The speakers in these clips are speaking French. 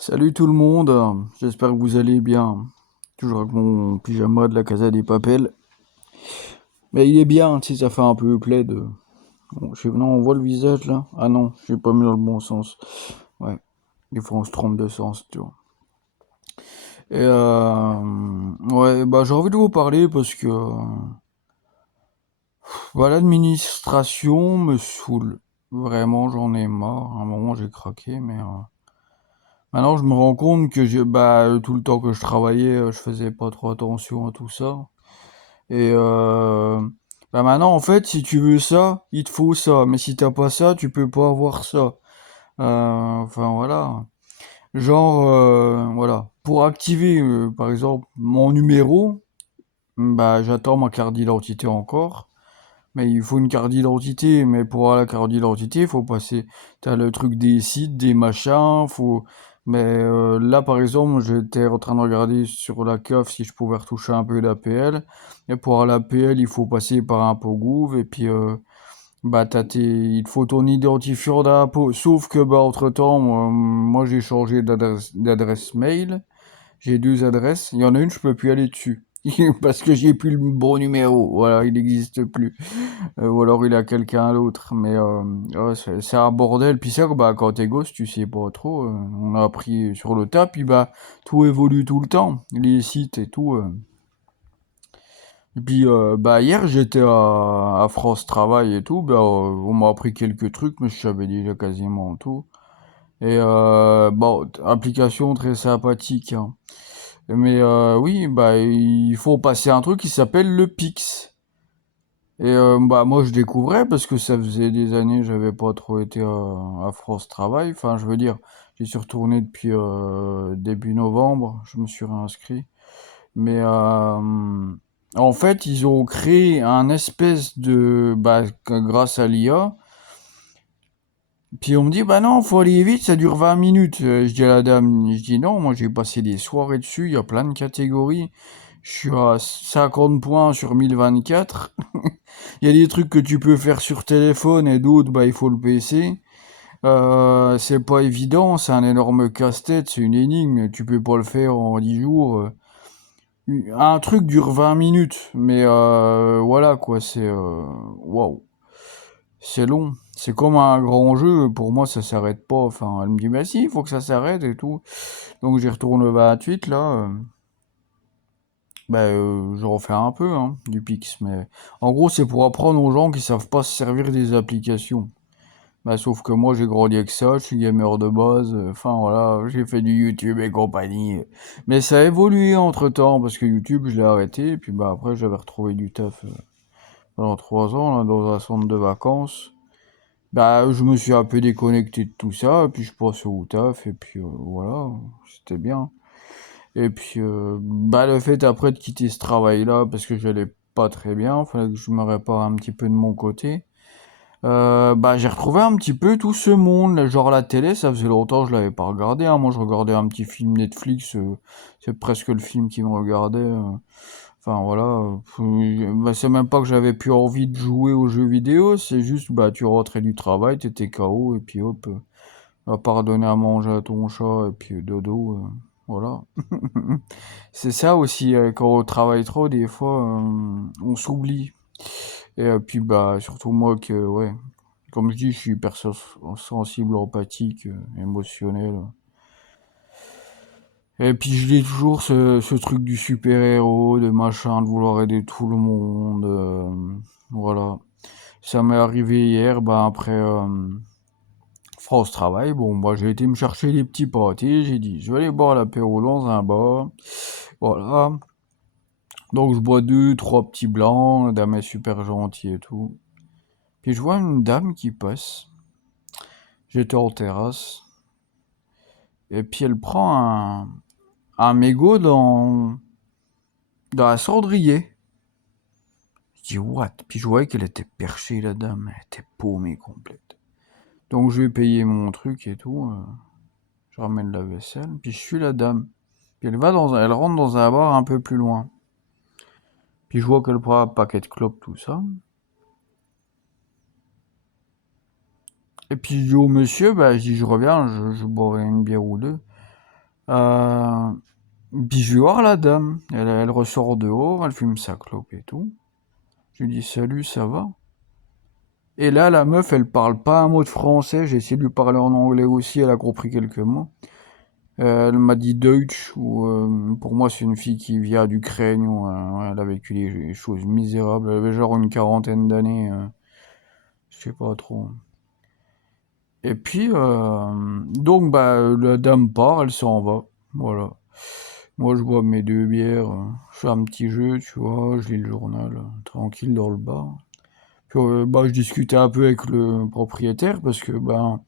Salut tout le monde, j'espère que vous allez bien. Toujours avec mon pyjama de la Casa des Papels. Mais il est bien, tu sais, ça fait un peu plaid. Bon, non, on voit le visage là. Ah non, j'ai pas mis dans le bon sens. Ouais, des fois on se trompe de sens, tu vois. Et ouais, bah j'ai envie de vous parler parce que voilà, l'administration me saoule. Vraiment, j'en ai marre. À un moment j'ai craqué, mais maintenant je me rends compte que tout le temps que je travaillais, je faisais pas trop attention à tout ça. Et bah maintenant, en fait, si tu veux ça, il te faut ça. Mais si t'as pas ça, tu peux pas avoir ça. Enfin voilà. Genre, voilà. Pour activer, par exemple, mon numéro, bah j'attends ma carte d'identité encore. Mais il faut une carte d'identité. Mais pour avoir la carte d'identité, il faut passer. T'as le truc des sites, des machins. Faut. Mais là, par exemple, j'étais en train de regarder sur la CAF si je pouvais retoucher un peu d'APL. Et pour avoir l'APL, il faut passer par un Gouv. Et puis, bah, il te faut ton identifiant d'impôt. Sauf que, bah, entre-temps, moi j'ai changé d'adresse mail. J'ai deux adresses. Il y en a une, je peux plus aller dessus. Parce que j'ai plus le bon numéro. Voilà, il n'existe plus. Ou alors il a quelqu'un d'autre. Mais ouais, c'est un bordel. Puis ça, bah, quand t'es gosse, tu sais pas trop. On a appris sur le tas. Puis bah, tout évolue tout le temps. Les sites et tout. Et puis bah, hier, j'étais à France Travail et tout. Bah, on m'a appris quelques trucs, mais je savais déjà quasiment tout. Et bon, application très sympathique, hein. Mais oui, bah, il faut passer un truc qui s'appelle le Pix. Et bah moi je découvrais parce que ça faisait des années que j'avais pas trop été à France Travail. Enfin je veux dire, j'y suis retourné depuis début novembre, je me suis réinscrit. Mais en fait ils ont créé un espèce de bah grâce à l'IA. Puis on me dit bah non faut aller vite, ça dure 20 minutes. Je dis à la dame, je dis non, moi j'ai passé des soirées dessus, il y a plein de catégories. Je suis à 50 points sur 1024. Il y a des trucs que tu peux faire sur téléphone et d'autres, bah, il faut le PC. C'est pas évident, c'est un énorme casse-tête, c'est une énigme. Tu peux pas le faire en 10 jours. Un truc dure 20 minutes, mais voilà quoi, c'est waouh, c'est long. C'est comme un grand jeu, pour moi ça s'arrête pas. Enfin, elle me dit, mais si, il faut que ça s'arrête et tout. Donc j'y retourne le 28 là. Bah, je refais un peu hein, du Pix, mais en gros c'est pour apprendre aux gens qui savent pas se servir des applications. Bah, sauf que moi j'ai grandi avec ça, je suis gamer de base, enfin voilà, j'ai fait du YouTube et compagnie. Mais ça a évolué entre temps parce que YouTube je l'ai arrêté, et puis bah après j'avais retrouvé du taf pendant 3 ans là, dans un centre de vacances. Bah je me suis un peu déconnecté de tout ça, et puis je passe au taf, et puis voilà, c'était bien. Et puis bah le fait après de quitter ce travail-là parce que j'allais pas très bien, fallait que je me répare un petit peu de mon côté. Bah, j'ai retrouvé un petit peu tout ce monde, là, genre la télé, ça faisait longtemps que je l'avais pas regardé, hein. Moi, je regardais un petit film Netflix, c'est presque le film qui me regardait. Enfin, voilà. Bah, c'est même pas que j'avais plus envie de jouer aux jeux vidéo, c'est juste, bah, tu rentrais du travail, t'étais KO, et puis hop, à part donner à manger à ton chat, et puis dodo, voilà. C'est ça aussi, quand on travaille trop, des fois, on s'oublie. Et puis, bah, surtout moi que, ouais, comme je dis, je suis hyper sensible, empathique, émotionnel. Et puis je dis toujours ce truc du super-héros, de machin, de vouloir aider tout le monde. Voilà. Ça m'est arrivé hier, bah après France Travail. Bon, bah j'ai été me chercher des petits pâtés. J'ai dit, je vais aller boire l'apéro dans un bar. Voilà. Donc je bois deux, trois petits blancs. La dame est super gentille et tout. Puis je vois une dame qui passe. J'étais en terrasse. Et puis elle prend un mégot dans la cendrier. Je dis what? Puis je voyais qu'elle était perchée, la dame. Elle était paumée complète. Donc je vais payer mon truc et tout. Je ramène la vaisselle. Puis je suis la dame. Puis elle rentre dans un bar un peu plus loin. Puis je vois qu'elle prend un paquet de clopes, tout ça. Et puis je dis au monsieur, bah je dis je reviens, je boirai une bière ou deux. Euh, Puis je vais voir la dame. Elle ressort dehors, elle fume sa clope et tout. Je lui dis salut, ça va? Et là, la meuf, elle parle pas un mot de français. J'ai essayé de lui parler en anglais aussi, elle a compris quelques mots. Elle m'a dit Deutsch, ou pour moi c'est une fille qui vient d'Ukraine, où elle a vécu des choses misérables. Elle avait genre une quarantaine d'années, je sais pas trop. Et puis, donc, bah, la dame part, elle s'en va. Voilà. Moi, je bois mes 2 bières, je fais un petit jeu, tu vois, je lis le journal, tranquille dans le bar. Puis, bah, je discutais un peu avec le propriétaire parce que, ben,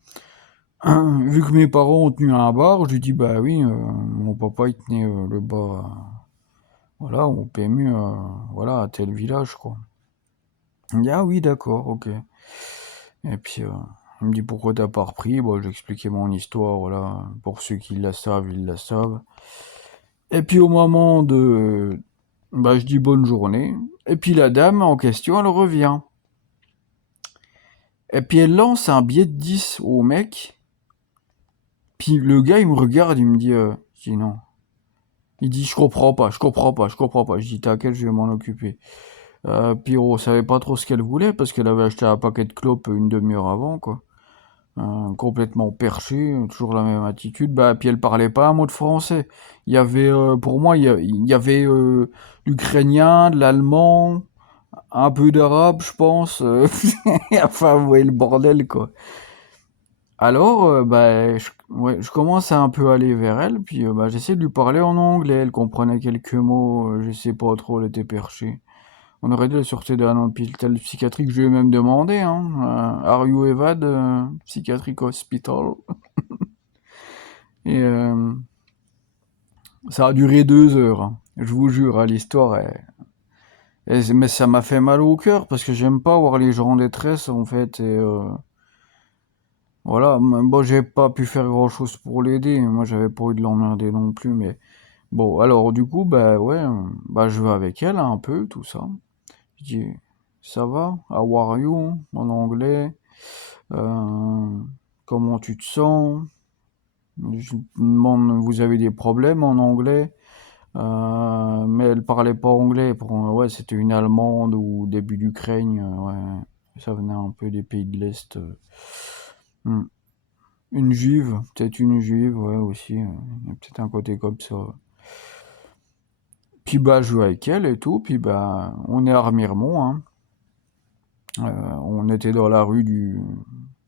vu que mes parents ont tenu un bar, je lui dis, bah oui, mon papa, il tenait le bar, voilà, au PMU, voilà, à tel village, quoi. Il me dit, ah oui, d'accord, ok. Et puis, il me dit, pourquoi t'as pas repris? Bon, j'expliquais mon histoire, voilà, pour ceux qui la savent, ils la savent. Et puis, au moment de, bah, je dis bonne journée. Et puis, la dame en question, elle revient. Et puis, elle lance un billet de 10 au mec. Puis, le gars, il me regarde, il me dit, je dis non. Il dit, je comprends pas, je comprends pas, je comprends pas. Je dis, t'inquiète, je vais m'en occuper. Puis on savait pas trop ce qu'elle voulait parce qu'elle avait acheté un paquet de clopes une demi-heure avant, quoi. Complètement perché, toujours la même attitude. Bah, puis elle parlait pas un mot de français. Il y avait, pour moi, il y avait l'ukrainien, de l'allemand, un peu d'arabe, je pense. Enfin, vous voyez le bordel, quoi. Alors, bah, ouais, je commence à un peu aller vers elle, puis bah, j'essaie de lui parler en anglais. Elle comprenait quelques mots, je sais pas trop, elle était perchée. On aurait dû la sortir d'un hôpital psychiatrique, je lui ai même demandé, hein. Are you Evad, psychiatric hospital? Et ça a duré 2 heures, hein. Je vous jure, hein, l'histoire mais ça m'a fait mal au cœur parce que j'aime pas voir les gens en détresse en fait. Et voilà, bon, j'ai pas pu faire grand chose pour l'aider. Moi, j'avais pas envie de l'emmerder non plus, mais bon, alors du coup, bah ouais, bah je vais avec elle un peu, tout ça. Je dis, ça va? How are you? En anglais. Euh, Comment tu te sens? Je lui demande, vous avez des problèmes en anglais? Mais elle parlait pas anglais. Ouais, c'était une Allemande ou début d'Ukraine. Ouais, ça venait un peu des pays de l'Est. Hmm. Une juive, peut-être une juive, ouais, aussi. Il y a peut-être un côté comme ça. Puis bah, je joue avec elle et tout. Puis bah, on est à Remiremont, hein. On était dans la rue de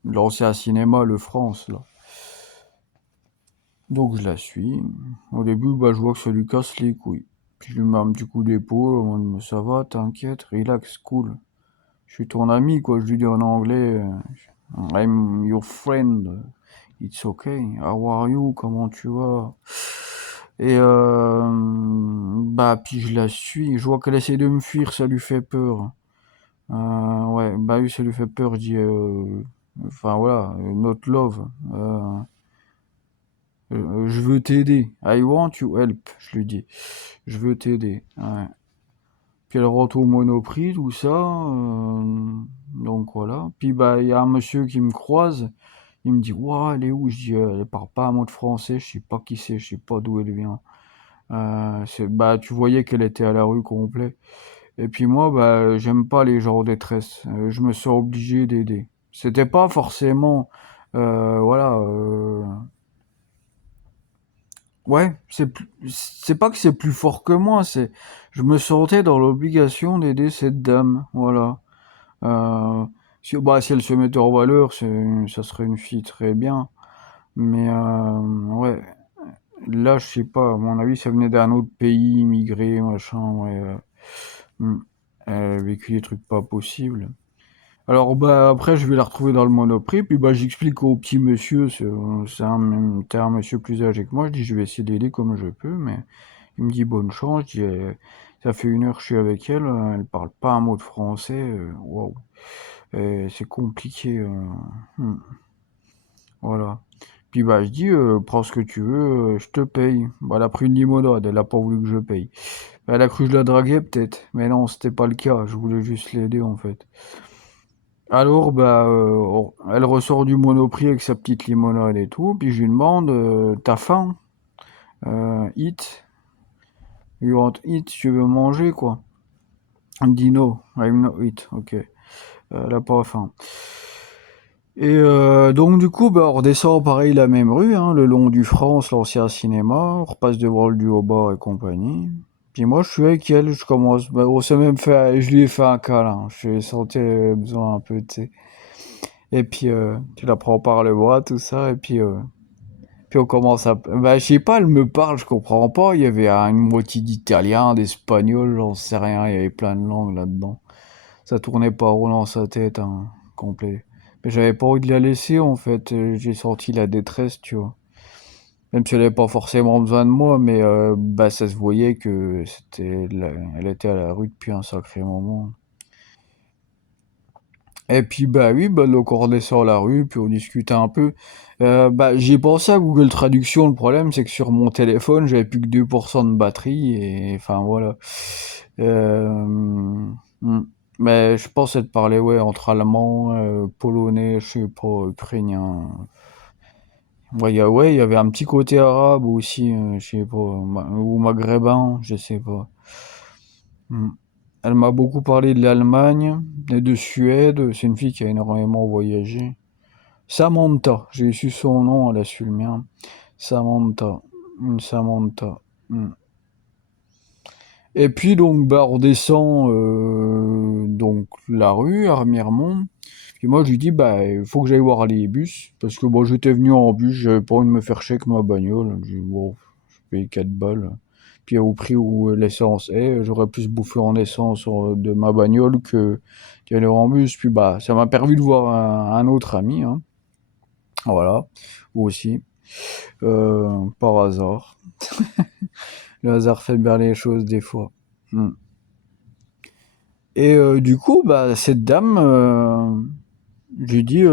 l'ancien cinéma, le France, là. Donc je la suis. Au début, bah, je vois que ça lui casse les couilles. Puis je lui mets un petit coup d'épaule, en mode, ça va, t'inquiète, relax, cool. Je suis ton ami, quoi. Je lui dis en anglais, I'm your friend. It's okay. How are you? Comment tu vas? Et bah, puis je la suis. Je vois qu'elle essaie de me fuir, ça lui fait peur. Ouais, bah oui, ça lui fait peur. Je dis, enfin voilà, notre love. Je veux t'aider. I want you help, je lui dis. Je veux t'aider. Ouais. Puis elle rentre au Monoprix, tout ça. Donc voilà. Puis bah il y a un monsieur qui me croise. Il me dit, ouah, elle est où? Je dis, elle parle pas un mot de français. Je sais pas qui c'est. Je sais pas d'où elle vient. Bah tu voyais qu'elle était à la rue complet. Et puis moi, bah j'aime pas les gens en détresse. Je me sens obligé d'aider. C'était pas forcément, voilà. Ouais, c'est pas que c'est plus fort que moi, je me sentais dans l'obligation d'aider cette dame, voilà. Si elle se mettait en valeur, ça serait une fille très bien, mais ouais, là, je sais pas, à mon avis, ça venait d'un autre pays, immigré, machin, ouais. Hmm. Elle a vécu des trucs pas possibles. Alors bah après je vais la retrouver dans le Monoprix, puis bah j'explique au petit monsieur, t'es un monsieur plus âgé que moi, je dis je vais essayer d'aider comme je peux, mais il me dit bonne chance, je dis ça fait 1 heure que je suis avec elle, elle parle pas un mot de français, waouh, c'est compliqué, hmm, voilà. Puis bah je dis prends ce que tu veux, je te paye. Bah elle a pris une limonade, elle a pas voulu que je paye. Elle a cru que je la draguais peut-être, mais non c'était pas le cas, je voulais juste l'aider en fait. Alors, bah, elle ressort du Monoprix avec sa petite limonade et tout, puis je lui demande, t'as faim? Eat. You want eat, tu veux manger, quoi. Dit no, I'm not eat, ok. Elle a pas faim. Et donc du coup, bah, on redescend pareil la même rue, hein, le long du France, l'ancien cinéma, on repasse devant le Duobar et compagnie. Puis moi, je suis avec elle, je commence, bah, on s'est même fait, je lui ai fait un câlin, je lui ai senti besoin un peu, tu sais. Et puis, tu la prends par le bras, tout ça, et puis on commence à... Bah, je sais pas, elle me parle, je comprends pas, il y avait une moitié d'italien, d'espagnol, j'en sais rien, il y avait plein de langues là-dedans. Ça tournait pas rond dans sa tête, hein, complet. Mais j'avais pas envie de la laisser, en fait. J'ai senti la détresse, tu vois. Même si elle avait pas forcément besoin de moi, mais bah ça se voyait que elle était à la rue depuis un sacré moment. Et puis bah oui, bah donc on redescend la rue, puis on discutait un peu. Bah j'ai pensé à Google Traduction, le problème c'est que sur mon téléphone j'avais plus que 2% de batterie, et enfin voilà. Euh, hmm. Mais je pense être parlé ouais, entre allemand, polonais, je sais pas, ukrainien. Ouais, il y avait un petit côté arabe aussi, je sais pas, ou maghrébin, je sais pas. Hmm. Elle m'a beaucoup parlé de l'Allemagne et de Suède. C'est une fille qui a énormément voyagé. Samantha, j'ai su son nom, elle a su le mien. Samantha. Samantha. Hmm. Et puis donc bah on descend donc la rue à Remiremont. Puis moi je lui dis bah il faut que j'aille voir les bus parce que bon j'étais venu en bus, j'avais pas envie de me faire chier avec ma bagnole. J'ai dit bon je paye 4 balles. Puis au prix où l'essence est, j'aurais plus bouffé en essence de ma bagnole que d'y aller en bus. Puis bah ça m'a permis de voir un autre ami, hein. Voilà, aussi. Par hasard. Le hasard fait bien les choses des fois. Hmm. Et du coup, bah, cette dame, je lui dis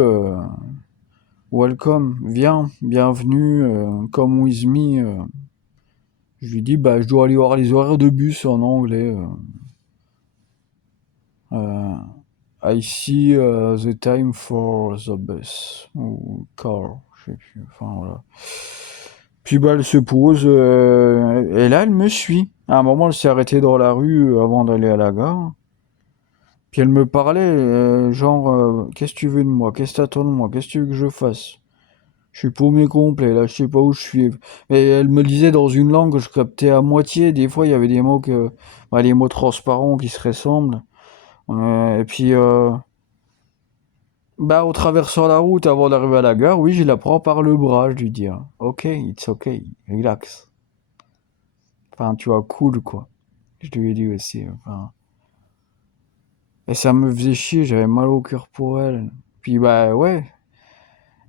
welcome, viens, bienvenue, come with me. Je lui dis, bah, je dois aller voir les horaires de bus en anglais. Euh, I see the time for the bus ou car, je sais plus. Enfin voilà. Puis bah, elle se pose et là, elle me suit. À un moment, elle s'est arrêtée dans la rue avant d'aller à la gare. Puis elle me parlait, genre, qu'est-ce que tu veux de moi? Qu'est-ce que t'attends de moi? Qu'est-ce que tu veux que je fasse? Je suis paumé complet, là, je sais pas où je suis. Mais elle me le disait dans une langue que je captais à moitié. Des fois, il y avait des mots bah, les mots transparents qui se ressemblent. Et puis, bah, en traversant la route avant d'arriver à la gare, oui, je la prends par le bras, je lui dis, hein, ok, it's ok, relax. Enfin, tu vois, cool, quoi. Je lui ai dit aussi, enfin. Et ça me faisait chier, j'avais mal au cœur pour elle. Puis, bah, ouais.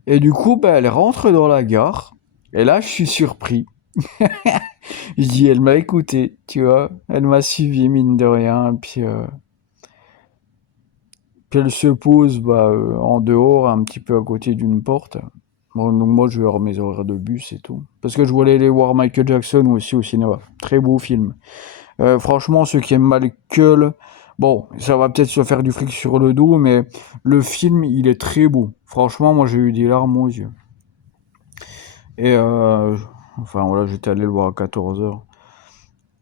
Et du coup, bah, elle rentre dans la gare. Et là, je suis surpris. Je dis, elle m'a écouté, tu vois. Elle m'a suivi, mine de rien. Puis elle se pose bah, en dehors, un petit peu à côté d'une porte. Bon, donc moi, je vais avoir mes horaires de bus et tout. Parce que je voulais aller voir Michael Jackson aussi au cinéma. Très beau film. Franchement, ceux qui aiment Michael, bon, ça va peut-être se faire du fric sur le dos, mais le film, il est très beau. Franchement, moi, j'ai eu des larmes aux yeux. Et enfin voilà, j'étais allé le voir à 14 heures.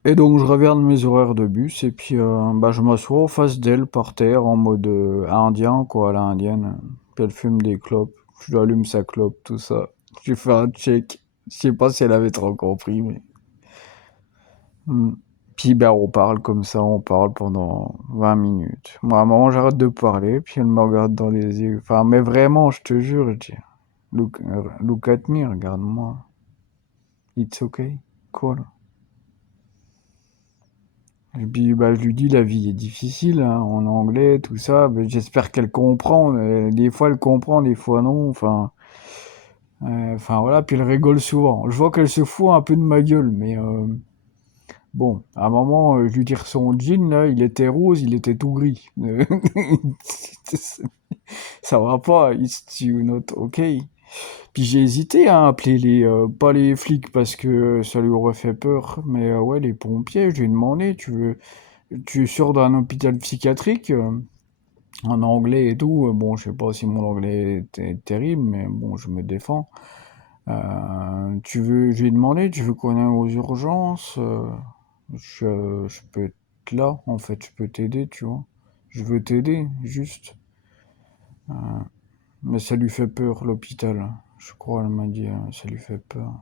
Et donc je regarde mes horaires de bus et puis bah, je m'assois en face d'elle par terre en mode indien, quoi, à la indienne. Puis elle fume des clopes. Je lui allume sa clope, tout ça. Je lui fais un check. Je sais pas si elle avait trop compris, mais... Hmm. Puis bah, on parle comme ça, on parle pendant 20 minutes. Moi, à un moment, j'arrête de parler, puis elle me regarde dans les yeux. Enfin, mais vraiment, je te jure, je dis, look at me, regarde-moi. It's okay, cool. Et puis bah, je lui dis la vie est difficile hein, en anglais, tout ça. Mais j'espère qu'elle comprend. Des fois elle comprend, des fois non. Enfin voilà. Puis elle rigole souvent. Je vois qu'elle se fout un peu de ma gueule, mais bon, à un moment, je lui tire son jean là, il était rose, il était tout gris. Ça va pas. It's you not okay. Puis j'ai hésité à appeler pas les flics parce que ça lui aurait fait peur, mais ouais les pompiers. Je lui ai demandé, tu sors d'un hôpital psychiatrique en anglais et tout. Bon, je sais pas si mon anglais était terrible, mais bon, je me défends. Je lui ai demandé, tu veux qu'on aille aux urgences? Je peux être là, en fait, je peux t'aider, tu vois. Je veux t'aider, juste. Euh, mais ça lui fait peur, l'hôpital. Je crois, elle m'a dit, ça lui fait peur.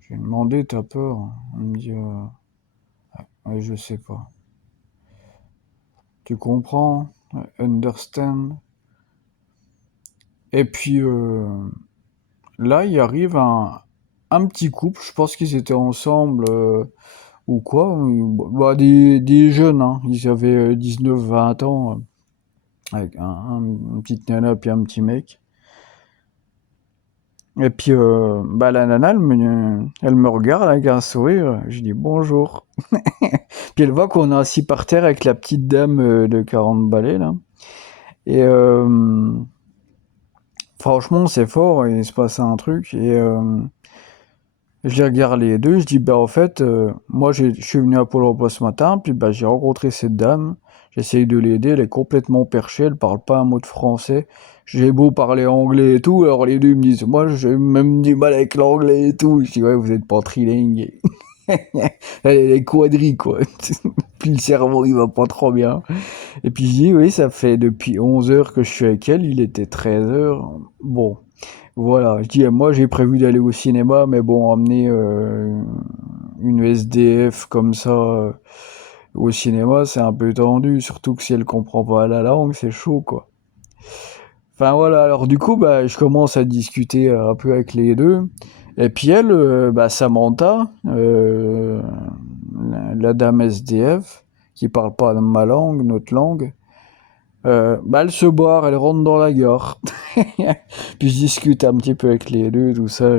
Je lui ai demandé, t'as peur? Elle me dit, ouais, je sais pas. Tu comprends? Understand? Et puis, là, il arrive un petit couple, je pense qu'ils étaient ensemble, ou quoi, bah, des jeunes, hein. Ils avaient 19-20 ans, avec une petite nana puis un petit mec. Et puis, bah, la nana, elle me regarde avec un sourire. Je dis bonjour. Puis elle voit qu'on est assis par terre avec la petite dame de 40 balais, là. Et franchement, c'est fort, il se passe un truc. Et je les regarde les deux, je dis, bah, en fait, moi, je suis venu à Pôle emploi ce matin, puis bah, j'ai rencontré cette dame. J'essaye de l'aider, elle est complètement perchée, elle parle pas un mot de français. J'ai beau parler anglais et tout, alors les deux ils me disent, moi j'ai même du mal avec l'anglais et tout. Je dis, ouais, vous êtes pas trilingue. Elle est quadri, quoi. Puis le cerveau, il va pas trop bien. Et puis je dis, oui, ça fait depuis 11 heures que je suis avec elle, il était 13 heures. Bon, voilà. Je dis, moi j'ai prévu d'aller au cinéma, mais bon, emmener une SDF comme ça au cinéma, c'est un peu tendu, surtout que si elle comprend pas la langue, c'est chaud, quoi. Enfin voilà, alors du coup, bah, je commence à discuter un peu avec les deux. Et puis elle, bah, Samantha, la dame SDF, qui parle pas ma langue, notre langue, bah, elle se barre, elle rentre dans la gare. Puis je discute un petit peu avec les deux, tout ça.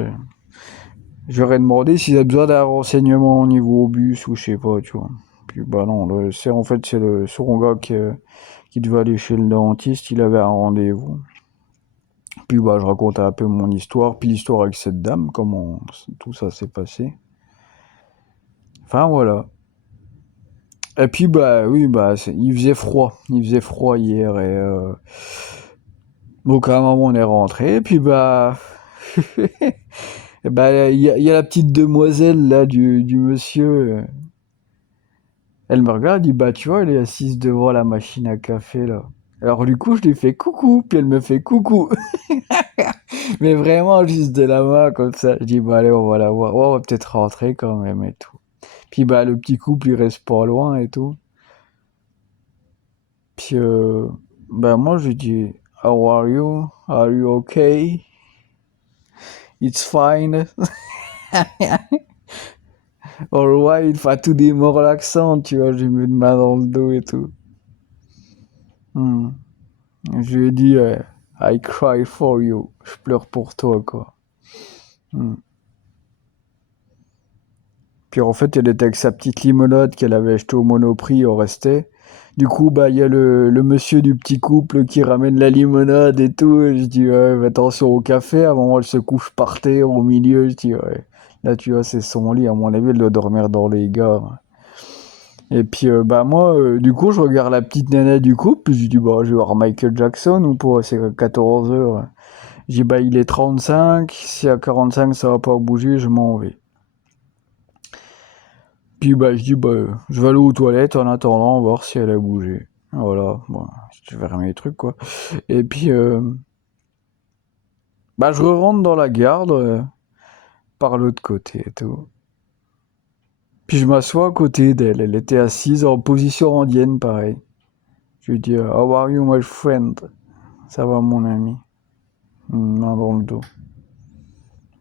J'aurais demandé s'ils avaient besoin d'un renseignement au niveau bus ou je sais pas, tu vois. Puis bah non, c'est le son gars qui devait aller chez le dentiste, il avait un rendez-vous. Puis bah je racontais un peu mon histoire, puis l'histoire avec cette dame, comment tout ça s'est passé. Enfin voilà. Et puis bah oui, bah il faisait froid hier et donc à un moment on est rentré, et puis bah et bah il y a la petite demoiselle là du monsieur. Elle me regarde, elle dit, bah tu vois, elle est assise devant la machine à café là. Alors du coup, je lui fais coucou, puis elle me fait coucou. Mais vraiment juste de la main comme ça. Je dis, bah allez, on va la voir. Ouais, on va peut-être rentrer quand même et tout. Puis bah le petit couple, il reste pas loin et tout. Puis bah moi, je dis, how are you? Are you okay? It's fine. Alright, enfin tout démord l'accent, tu vois, j'ai mis une main dans le dos et tout. Hmm. Je lui ai dit, I cry for you. Je pleure pour toi, quoi. Hmm. Puis en fait, elle était avec sa petite limonade qu'elle avait achetée au Monoprix au restait. Du coup, bah, il y a le monsieur du petit couple qui ramène la limonade et tout. Et je dis, ouais, fais attention au café. À un moment, elle se couche par terre au milieu. Je dis, ouais, là, tu vois, c'est son lit. À mon avis, elle doit dormir dans les gares. Et puis, bah, moi, du coup, je regarde la petite nana du couple. Puis je dis, bah, je vais voir Michael Jackson ou pas. C'est 14 heures. Je dis, bah, il est 35. Si à 45, ça va pas bouger, je m'en vais. Puis bah je dis bah je vais aller aux toilettes en attendant voir si elle a bougé. Voilà, bon, je vais remettre mes trucs quoi. Et puis bah je rentre dans la garde par l'autre côté et tout. Puis je m'assois à côté d'elle. Elle était assise en position indienne pareil. Je lui dis how are you my friend? Ça va mon ami? Une main dans le dos.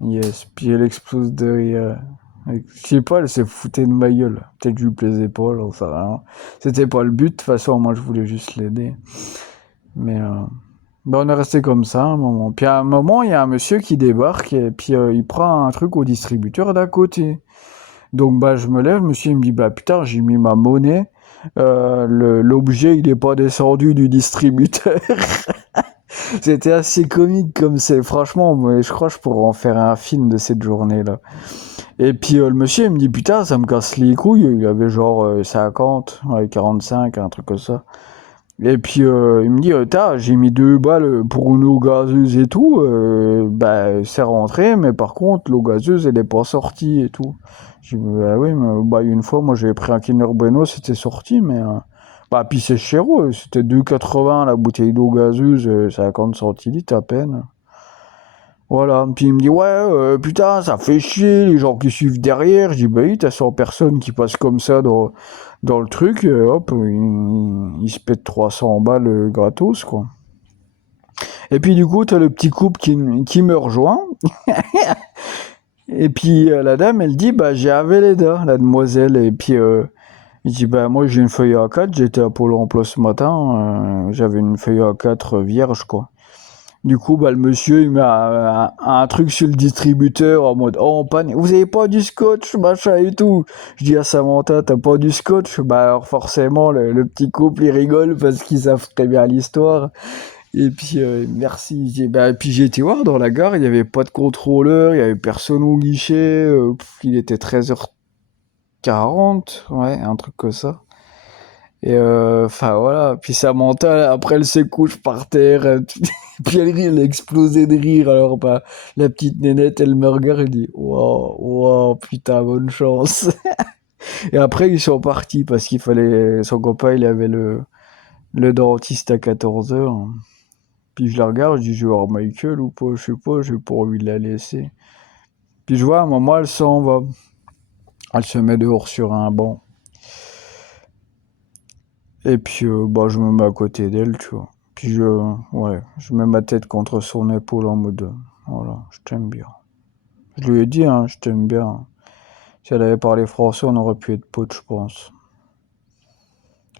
Yes. Puis elle explose de rire. Je sais pas, elle s'est foutue de ma gueule. Peut-être que je lui plaisais pas, j'en sais rien. C'était pas le but, de toute façon, moi je voulais juste l'aider. Mais bah, on est resté comme ça un moment. Puis à un moment, il y a un monsieur qui débarque et puis il prend un truc au distributeur d'à côté. Donc bah je me lève, monsieur il me dit bah putain j'ai mis ma monnaie. L'objet il est pas descendu du distributeur. C'était assez comique comme c'est. Franchement, moi, je crois que je pourrais en faire un film de cette journée-là. Et puis le monsieur il me dit putain ça me casse les couilles. Il avait genre 50, ouais, 45, un truc comme ça. Et puis il me dit, j'ai mis 2 balles pour une eau gazeuse et tout. Bah c'est rentré, mais par contre l'eau gazeuse elle est pas sortie et tout. Je dis, bah oui, mais bah une fois moi j'avais pris un Kinder Bueno, c'était sorti, mais bah puis c'est cher, c'était 2,80 la bouteille d'eau gazeuse, 50 centilitres à peine. Voilà, puis il me dit ouais, putain, ça fait chier les gens qui suivent derrière. Je dis bah oui, t'as 100 personnes qui passent comme ça dans le truc, hop, ils se pètent 300 balles gratos, quoi. Et puis du coup, t'as le petit couple qui me rejoint, et puis la dame, elle dit bah j'ai Aveleda, la demoiselle, et puis il dit bah moi j'ai une feuille A4, j'étais à Pôle emploi ce matin, j'avais une feuille A4 vierge, quoi. Du coup, bah, le monsieur, il met un truc sur le distributeur en mode, oh, en panne, vous avez pas du scotch, machin et tout. Je dis à Samantha, t'as pas du scotch? Bah, alors forcément, le petit couple, il rigole parce qu'ils savent très bien l'histoire. Et puis, merci. Bah, puis j'ai été voir dans la gare, il y avait pas de contrôleur, il y avait personne au guichet, il était 13h40, ouais, un truc comme ça. Et enfin voilà, puis Samantha, après elle se couche par terre, puis elle rit, elle a explosé de rire, alors bah la petite nénette, elle me regarde et dit waouh, waouh, putain, bonne chance. Et après ils sont partis parce qu'il fallait, son copain il avait le dentiste à 14h. Puis je la regarde, je dis je vais voir Michael ou pas, je sais pas, j'ai pas envie de la laisser. Puis je vois, à un moment elle s'en va, elle se met dehors sur un banc. Et puis, bah, je me mets à côté d'elle, tu vois. Puis ouais, je mets ma tête contre son épaule en mode, voilà, je t'aime bien. Je lui ai dit, hein, je t'aime bien. Si elle avait parlé français, on aurait pu être potes, je pense.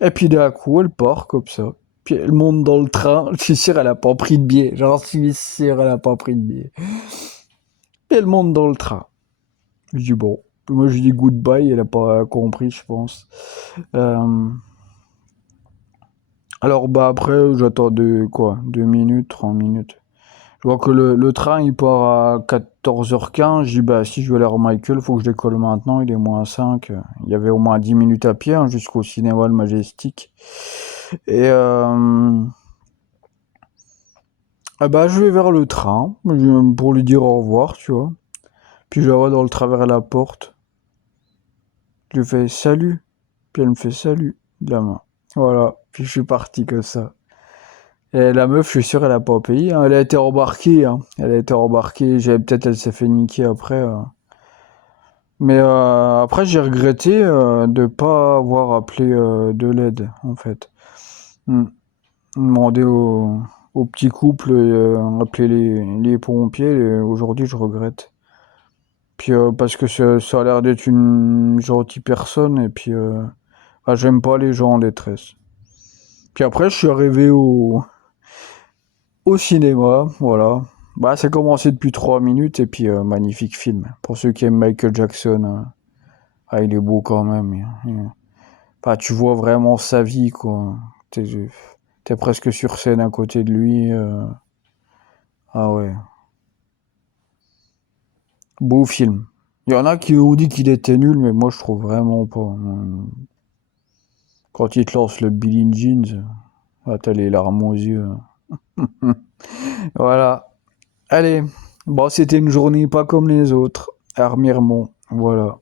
Et puis d'un coup, elle part comme ça. Puis elle monte dans le train. Je suis sûr, elle a pas pris de billet. J'en suis sûr, elle a pas pris de billet. Puis elle monte dans le train. Je dis bon. Puis moi, je dis goodbye. Elle a pas compris, je pense. Euh, Alors, bah, après, j'attends 2 minutes, 30 minutes. Je vois que le train il part à 14h15. Je dis bah si je veux aller à Michael, faut que je décolle maintenant, il est -5. Il y avait au moins 10 minutes à pied, hein, jusqu'au cinéma le Majestic. Et bah je vais vers le train pour lui dire au revoir, tu vois. Puis je la vois dans le travers de la porte. Je lui fais salut. Puis elle me fait salut de la main. Voilà. Puis je suis parti que ça. Et la meuf, je suis sûr, elle a pas payé, hein. Elle a été embarquée, hein. Elle a été embarquée. Peut-être elle s'est fait niquer après. Mais après, j'ai regretté de pas avoir appelé de l'aide, en fait. Hmm. Demander au petit couple, appeler les pompiers. Et aujourd'hui, je regrette. Puis parce que ça a l'air d'être une gentille personne. Et puis, j'aime pas les gens en détresse. Puis après, je suis arrivé au cinéma, voilà. Bah, c'est commencé depuis 3 minutes. Et puis, magnifique film. Pour ceux qui aiment Michael Jackson, il est beau quand même. Bah, tu vois vraiment sa vie, quoi. T'es presque sur scène à côté de lui. Ah ouais. Beau film. Il y en a qui ont dit qu'il était nul, mais moi je trouve vraiment pas. Quand il te lance le Billie Jeans, t'as les larmes aux yeux. Voilà. Allez. Bon, c'était une journée pas comme les autres. À Remiremont. Voilà.